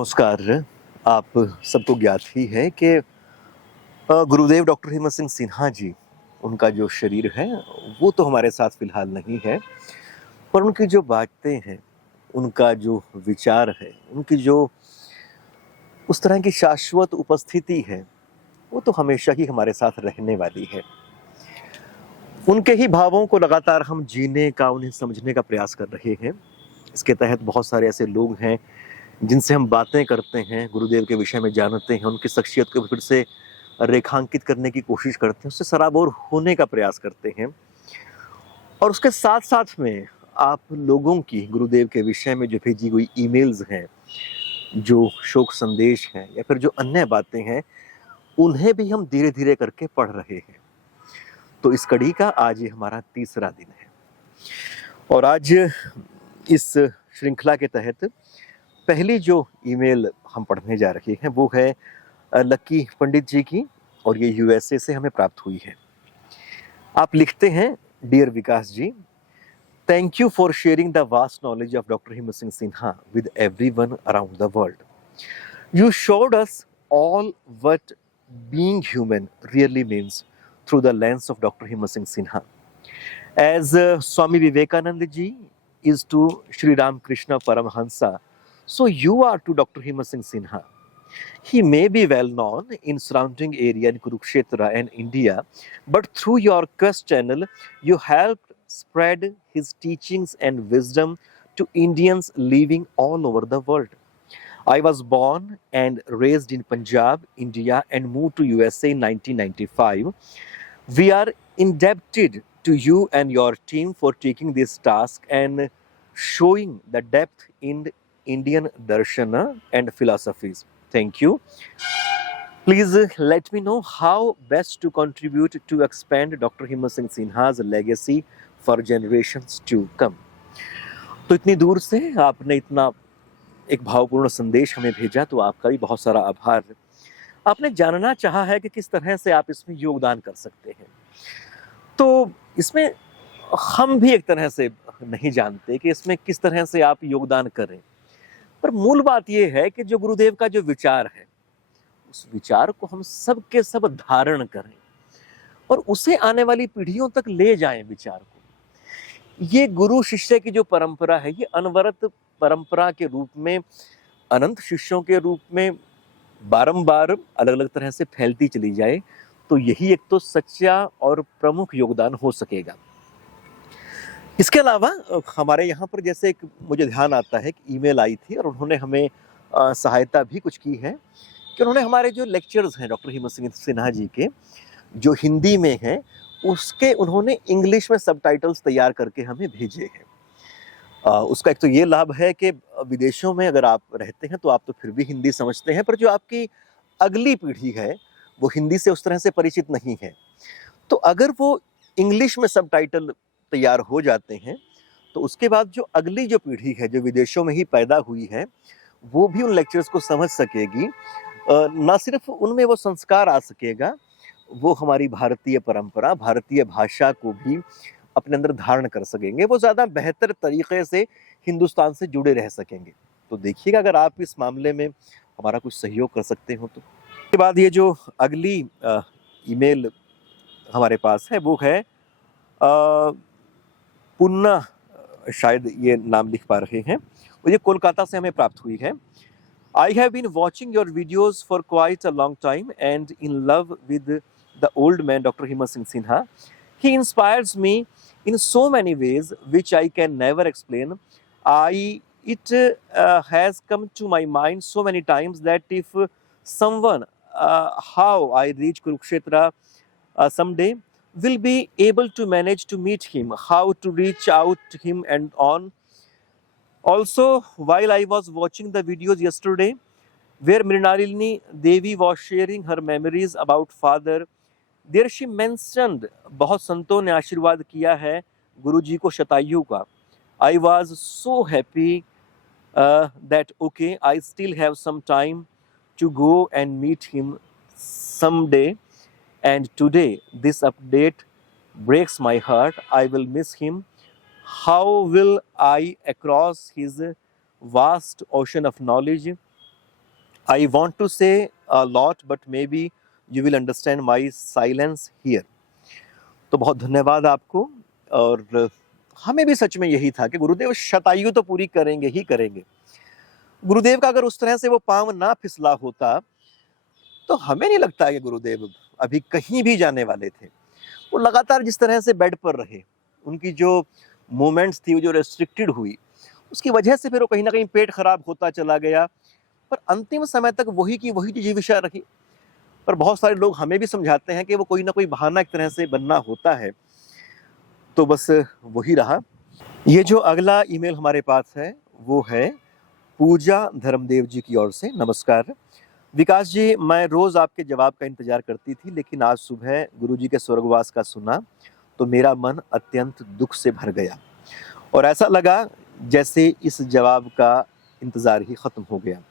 नमस्कार। आप सबको ज्ञात ही है कि गुरुदेव डॉक्टर हिम्मत सिंह सिन्हा जी, उनका जो शरीर है वो तो हमारे साथ फिलहाल नहीं है, पर उनकी जो बातें हैं, उनका जो विचार है, उनकी जो उस तरह की शाश्वत उपस्थिति है, वो तो हमेशा ही हमारे साथ रहने वाली है। उनके ही भावों को लगातार हम जीने का, उन्हें समझने का प्रयास कर रहे हैं। इसके तहत बहुत सारे ऐसे लोग हैं जिनसे हम बातें करते हैं, गुरुदेव के विषय में जानते हैं, उनकी शख्सियत को फिर से रेखांकित करने की कोशिश करते हैं, उससे सराबोर होने का प्रयास करते हैं। और उसके साथ साथ में आप लोगों की गुरुदेव के विषय में जो भेजी हुई ईमेल्स हैं, जो शोक संदेश हैं या फिर जो अन्य बातें हैं, उन्हें भी हम धीरे धीरे करके पढ़ रहे हैं। तो इस कड़ी का आज ये हमारा तीसरा दिन है और आज इस श्रृंखला के तहत पहली जो ईमेल हम पढ़ने जा रहे हैं वो है लक्की पंडित जी की, और ये यूएसए से हमें प्राप्त हुई है। आप लिखते हैं, dear Vikas ji, thank you for sharing the vast knowledge of doctor Himmat Singh Sinha with everyone around the world. You showed us all what being human really means through the lens of Dr. Himmat Singh Sinha. As Swami Vivekananda ji is to Sri Ramakrishna Paramahansa, so you are to Dr. Himmat Singh Sinha. He may be well known in surrounding area in Kurukshetra and India, but through your Quest channel, you helped spread his teachings and wisdom to Indians living all over the world. I was born and raised in Punjab, India, and moved to USA in 1995. We are indebted to you and your team for taking this task and showing the depth in Indian darshana and philosophies. Thank you. Please let me know how best to contribute to expand Dr. Himmat Singh Sinha's legacy for generations to come. तो इतनी दूर से आपने इतना एक भावपूर्ण संदेश हमें भेजा, तो आपका भी बहुत सारा आभार। आपने जानना चाहा है कि किस तरह से आप इसमें योगदान कर सकते हैं। तो इसमें हम भी एक तरह से नहीं जानते कि इसमें किस तरह से आप योगदान करें, पर मूल बात यह है कि जो गुरुदेव का जो विचार है, उस विचार को हम सब के सब धारण करें और उसे आने वाली पीढ़ियों तक ले जाएं विचार को। ये गुरु शिष्य की जो परंपरा है, ये अनवरत परंपरा के रूप में, अनंत शिष्यों के रूप में बारंबार अलग अलग तरह से फैलती चली जाए, तो यही एक तो सच्चा और प्रमुख योगदान हो सकेगा। इसके अलावा हमारे यहाँ पर जैसे एक मुझे ध्यान आता है कि ईमेल आई थी और उन्होंने हमें सहायता भी कुछ की है कि उन्होंने हमारे जो लेक्चर्स हैं डॉक्टर हिम्मत सिंह सिन्हा जी के, जो हिंदी में हैं, उसके उन्होंने इंग्लिश में सबटाइटल्स तैयार करके हमें भेजे हैं। उसका एक तो ये लाभ है कि विदेशों में अगर आप रहते हैं तो आप तो फिर भी हिंदी समझते हैं, पर जो आपकी अगली पीढ़ी है वो हिंदी से उस तरह से परिचित नहीं है। तो अगर वो इंग्लिश में सबटाइटल तैयार हो जाते हैं तो उसके बाद जो अगली जो पीढ़ी है, जो विदेशों में ही पैदा हुई है, वो भी उन लेक्चर्स को समझ सकेगी। ना सिर्फ उनमें वो संस्कार आ सकेगा, वो हमारी भारतीय परंपरा, भारतीय भाषा को भी अपने अंदर धारण कर सकेंगे, वो ज़्यादा बेहतर तरीके से हिंदुस्तान से जुड़े रह सकेंगे। तो देखिएगा, अगर आप इस मामले में हमारा कुछ सहयोग कर सकते हो तो। उसके बाद ये जो अगली ईमेल हमारे पास है वो है पुन्ना, शायद ये नाम लिख पा रहे हैं, और ये कोलकाता से हमें प्राप्त हुई है। I have been watching your videos for quite a long time and in love with the old man Dr. Himmat Singh Sinha. He inspires me in so many ways which I can never explain. It has come to my mind so many times that if someone, how I reach Kurukshetra someday, will be able to manage to meet him, how to reach out to him and on. Also, while I was watching the videos yesterday, where Mrinalini Devi was sharing her memories about father, there she mentioned, बहुत संतों ने आशीर्वाद किया है गुरु जी को शतायु का. I was so happy that okay, I still have some time to go and meet him someday. And today, this update breaks my heart. I will miss him. How will I cross his vast ocean of knowledge? I want to say a lot, but maybe you will understand my silence here. तो बहुत धन्यवाद आपको। और हमें भी सच में यही था कि गुरुदेव शतायु तो पूरी करेंगे ही करेंगे। गुरुदेव का अगर उस तरह से वो पाँव ना फिसला होता, तो हमें नहीं लगता है कि गुरुदेव अभी कहीं भी जाने वाले थे। वो लगातार जिस तरह से बेड पर रहे, उनकी जो मूवमेंट्स थी, वो जो रेस्ट्रिक्टेड हुई, उसकी वजह से फिर वो कहीं न कहीं पेट खराब होता चला गया। पर अंतिम समय तक वही की वही जिजीविषा रही। पर बहुत सारे लोग हमें भी समझाते हैं कि वो कोई ना कोई बहाना एक तरह से बनना होता है, तो बस वही रहा। ये जो अगला ईमेल हमारे पास है, वो है पूजा धर्मदेव जी की ओर से। नमस्कार विकास जी, मैं रोज़ आपके जवाब का इंतज़ार करती थी, लेकिन आज सुबह गुरुजी के स्वर्गवास का सुना तो मेरा मन अत्यंत दुःख से भर गया और ऐसा लगा जैसे इस जवाब का इंतज़ार ही ख़त्म हो गया।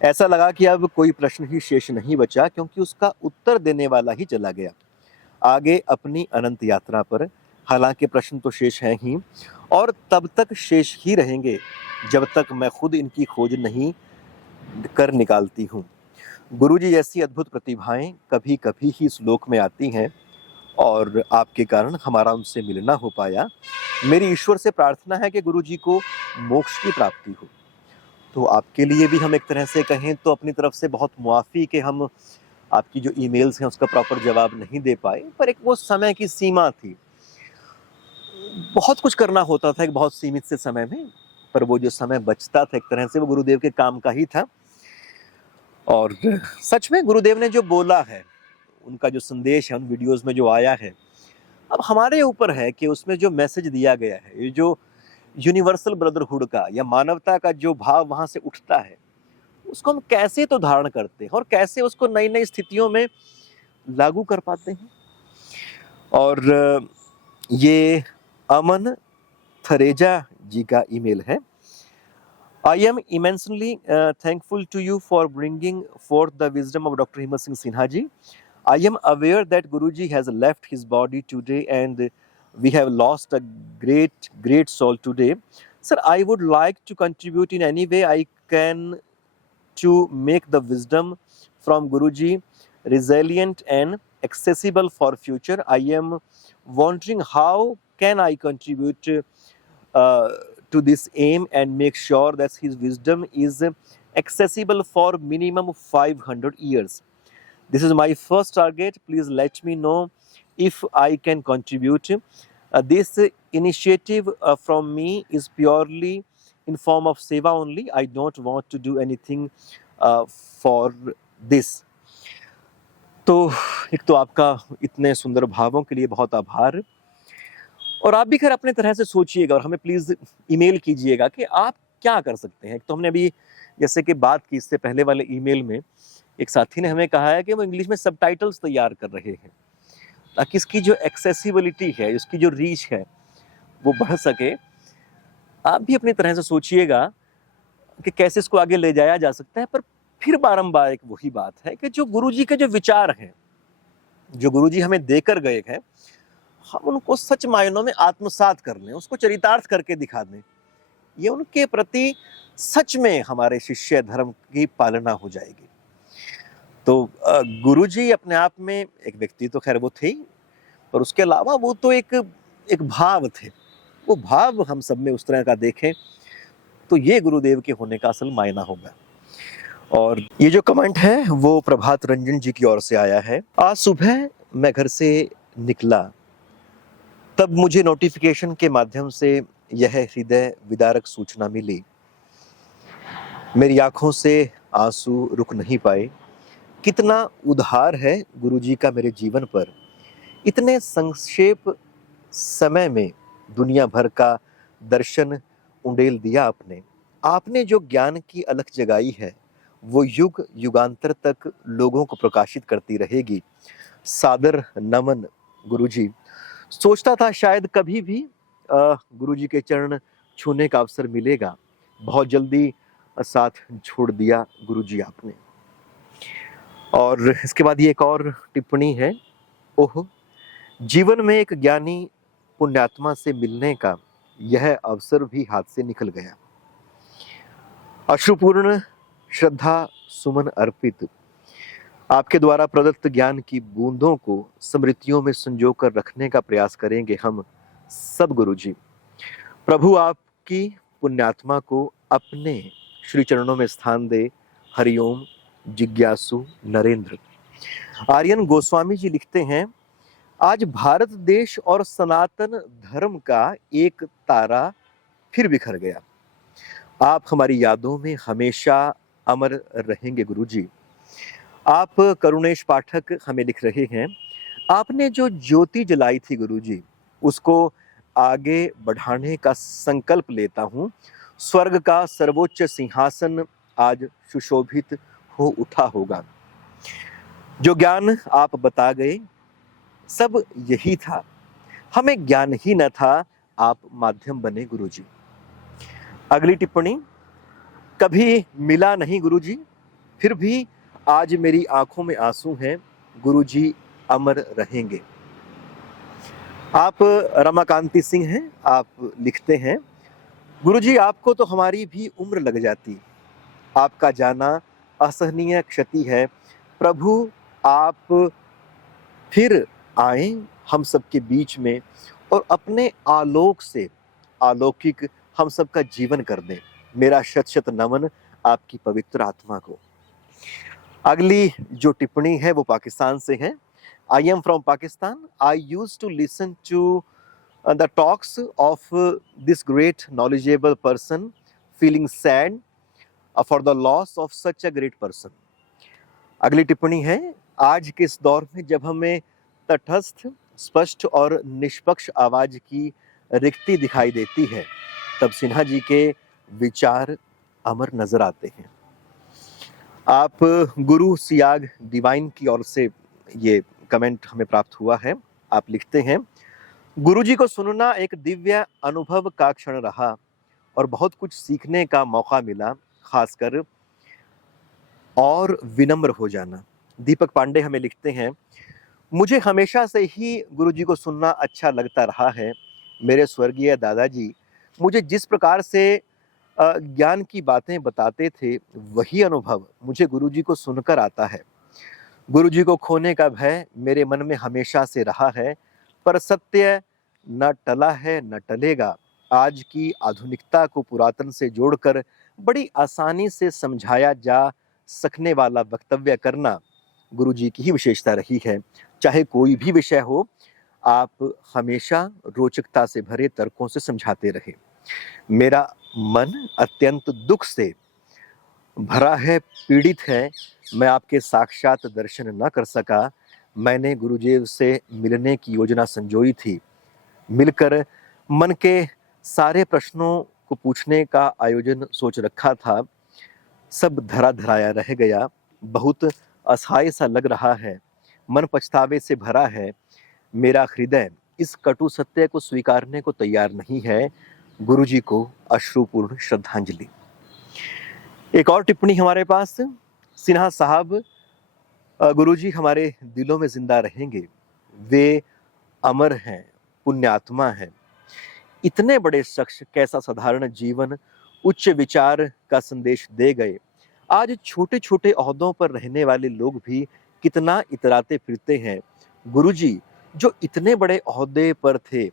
ऐसा लगा कि अब कोई प्रश्न ही शेष नहीं बचा, क्योंकि उसका उत्तर देने वाला ही चला गया आगे अपनी अनंत यात्रा पर। हालांकि प्रश्न तो शेष हैं ही और तब तक शेष ही रहेंगे जब तक मैं खुद इनकी खोज नहीं कर निकालती हूँ। गुरुजी जैसी अद्भुत प्रतिभाएं कभी कभी ही इस लोक में आती हैं और आपके कारण हमारा उनसे मिलना हो पाया। मेरी ईश्वर से प्रार्थना है कि गुरुजी को मोक्ष की प्राप्ति हो। तो आपके लिए भी हम एक तरह से कहें तो अपनी तरफ से बहुत मुआफ़ी कि हम आपकी जो ईमेल्स हैं उसका प्रॉपर जवाब नहीं दे पाए, पर एक वो समय की सीमा थी। बहुत कुछ करना होता था एक बहुत सीमित से समय में, पर वो जो समय बचता था एक तरह से वो गुरुदेव के काम का ही था। और सच में गुरुदेव ने जो बोला है, उनका जो संदेश है उन वीडियोज़ में जो आया है, अब हमारे ऊपर है कि उसमें जो मैसेज दिया गया है, ये जो यूनिवर्सल ब्रदरहुड का या मानवता का जो भाव वहाँ से उठता है, उसको हम कैसे तो धारण करते हैं और कैसे उसको नई-नई स्थितियों में लागू कर पाते हैं। और ये अमन थरेजा जी का ईमेल है। I am immensely thankful to you for bringing forth the wisdom of Dr. Himmat Singh Sinha ji. I am aware that Guruji has left his body today and we have lost a great soul today. Sir, I would like to contribute in any way I can to make the wisdom from Guruji resilient and accessible for future. I am wondering how can I contribute uh, to this aim and make sure that his wisdom is accessible for minimum 500 years. This is my first target. Please let me know if I can contribute. This initiative from me is purely in form of seva only. I don't want to do anything for this. तो एक तो आपका इतने सुंदर भावों के लिए बहुत आभार। और आप भी खैर अपने तरह से सोचिएगा और हमें प्लीज़ ईमेल कीजिएगा कि आप क्या कर सकते हैं। तो हमने अभी जैसे कि बात की इससे पहले वाले ईमेल में, एक साथी ने हमें कहा है कि वो इंग्लिश में सबटाइटल्स तैयार कर रहे हैं ताकि इसकी जो एक्सेसिबिलिटी है, इसकी जो रीच है, वो बढ़ सके। आप भी अपनी तरह से सोचिएगा कि कैसे इसको आगे ले जाया जा सकता है। पर फिर बारंबार एक वही बात है कि जो गुरुजी के जो विचार हैं, जो गुरुजी हमें देकर गए हैं, हम उनको सच मायनों में आत्मसात कर लें, उसको चरितार्थ करके दिखा दें। ये उनके प्रति सच में हमारे शिष्य धर्म की पालना हो जाएगी। तो गुरुजी अपने आप में एक व्यक्ति तो खैर वो थे ही, पर उसके अलावा वो तो एक भाव थे। वो भाव हम सब में उस तरह का देखें तो ये गुरुदेव के होने का असल मायना होगा। और ये जो कमेंट है वो प्रभात रंजन जी की ओर से आया है। आज सुबह मैं घर से निकला तब मुझे नोटिफिकेशन के माध्यम से यह हृदय विदारक सूचना मिली। मेरी आंखों से आंसू रुक नहीं पाए। कितना उद्धार है गुरुजी का मेरे जीवन पर। इतने संक्षेप समय में दुनिया भर का दर्शन उंडेल दिया आपने। आपने जो ज्ञान की अलख जगाई है वो युग युगांतर तक लोगों को प्रकाशित करती रहेगी। सादर नमन गुरुजी। सोचता था शायद कभी भी गुरुजी के चरण छूने का अवसर मिलेगा। बहुत जल्दी साथ छोड़ दिया गुरुजी आपने। और इसके बाद ये एक और टिप्पणी है। ओह, जीवन में एक ज्ञानी पुण्यात्मा से मिलने का यह अवसर भी हाथ से निकल गया। अश्रुपूर्ण श्रद्धा सुमन अर्पित आपके द्वारा प्रदत्त ज्ञान की बूंदों को स्मृतियों में संजो कर रखने का प्रयास करेंगे हम सब गुरुजी। प्रभु आपकी पुण्यात्मा को अपने श्री चरणों में स्थान दे। हरिओम। जिज्ञासु नरेंद्र। आर्यन गोस्वामी जी लिखते हैं, आज भारत देश और सनातन धर्म का एक तारा फिर बिखर गया। आप हमारी यादों में हमेशा अमर रहेंगे गुरुजी। आप करुणेश पाठक हमें लिख रहे हैं, आपने जो ज्योति जलाई थी गुरुजी, उसको आगे बढ़ाने का संकल्प लेता हूँ। स्वर्ग का सर्वोच्च सिंहासन आज सुशोभित हो उठा होगा। जो ज्ञान आप बता गए सब यही था, हमें ज्ञान ही न था, आप माध्यम बने गुरुजी। अगली टिप्पणी, कभी मिला नहीं गुरुजी, फिर भी आज मेरी आंखों में आंसू हैं, गुरुजी अमर रहेंगे। आप रमाकांति सिंह हैं, आप लिखते हैं, गुरुजी आपको तो हमारी भी उम्र लग जाती, आपका जाना असहनीय क्षति है। प्रभु आप फिर आए हम सबके बीच में और अपने आलोक से अलौकिक हम सबका जीवन कर दें। मेरा शत शत नमन आपकी पवित्र आत्मा को। अगली जो टिप्पणी है वो पाकिस्तान से है। I am from Pakistan. I used to listen to the talks of this great knowledgeable person, feeling sad for the loss of such a great person. अगली टिप्पणी है, आज के इस दौर में जब हमें तटस्थ, स्पष्ट और निष्पक्ष आवाज की रिक्ति दिखाई देती है, तब सिन्हा जी के विचार अमर नजर आते हैं। आप गुरु सियाग डिवाइन की ओर से ये कमेंट हमें प्राप्त हुआ है। आप लिखते हैं, गुरुजी को सुनना एक दिव्य अनुभव का क्षण रहा और बहुत कुछ सीखने का मौका मिला, खासकर और विनम्र हो जाना। दीपक पांडे हमें लिखते हैं, मुझे हमेशा से ही गुरुजी को सुनना अच्छा लगता रहा है। मेरे स्वर्गीय दादाजी मुझे जिस प्रकार से ज्ञान की बातें बताते थे, वही अनुभव मुझे गुरुजी को सुनकर आता है। गुरुजी को खोने का भय मेरे मन में हमेशा से रहा है, पर सत्य न टला है न टलेगा। आज की आधुनिकता को पुरातन से जोड़कर बड़ी आसानी से समझाया जा सकने वाला वक्तव्य करना गुरुजी की ही विशेषता रही है। चाहे कोई भी विषय हो, आप हमेशा रोचकता से भरे तर्कों से समझाते रहे। मेरा मन अत्यंत दुख से भरा है, पीड़ित है। मैं आपके साक्षात दर्शन न कर सका। मैंने गुरुदेव से मिलने की योजना संजोई थी। मिलकर मन के सारे प्रश्नों को पूछने का आयोजन सोच रखा था, सब धरा धराया रह गया। बहुत असहाय सा लग रहा है, मन पछतावे से भरा है। मेरा हृदय इस कटु सत्य को स्वीकारने को तैयार नहीं है। गुरुजी को अश्रुपूर्ण श्रद्धांजलि। एक और टिप्पणी हमारे पास, सिन्हा साहब, गुरुजी हमारे दिलों में जिंदा रहेंगे, वे अमर हैं, पुण्यात्मा हैं। इतने बड़े शख्स कैसा साधारण जीवन, उच्च विचार का संदेश दे गए। आज छोटे छोटे ओहदों पर रहने वाले लोग भी कितना इतराते फिरते हैं। गुरुजी जो इतने ओहदे पर थे,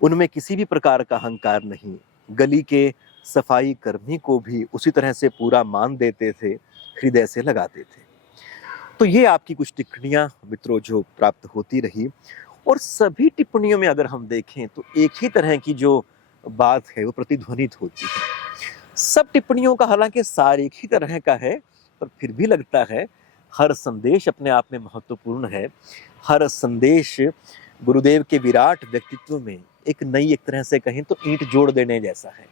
उनमें किसी भी प्रकार का अहंकार नहीं। गली के सफाई कर्मी को भी उसी तरह से पूरा मान देते थे, हृदय से लगाते थे। तो ये आपकी कुछ टिप्पणियां मित्रों जो प्राप्त होती रही, और सभी टिप्पणियों में अगर हम देखें तो एक ही तरह की जो बात है वो प्रतिध्वनित होती है। सब टिप्पणियों का हालांकि सार एक ही तरह का है, पर फिर भी लगता है हर संदेश अपने आप में महत्वपूर्ण है। हर संदेश गुरुदेव के विराट व्यक्तित्व में एक नई, एक तरह से कहें तो ईंट जोड़ देने जैसा है।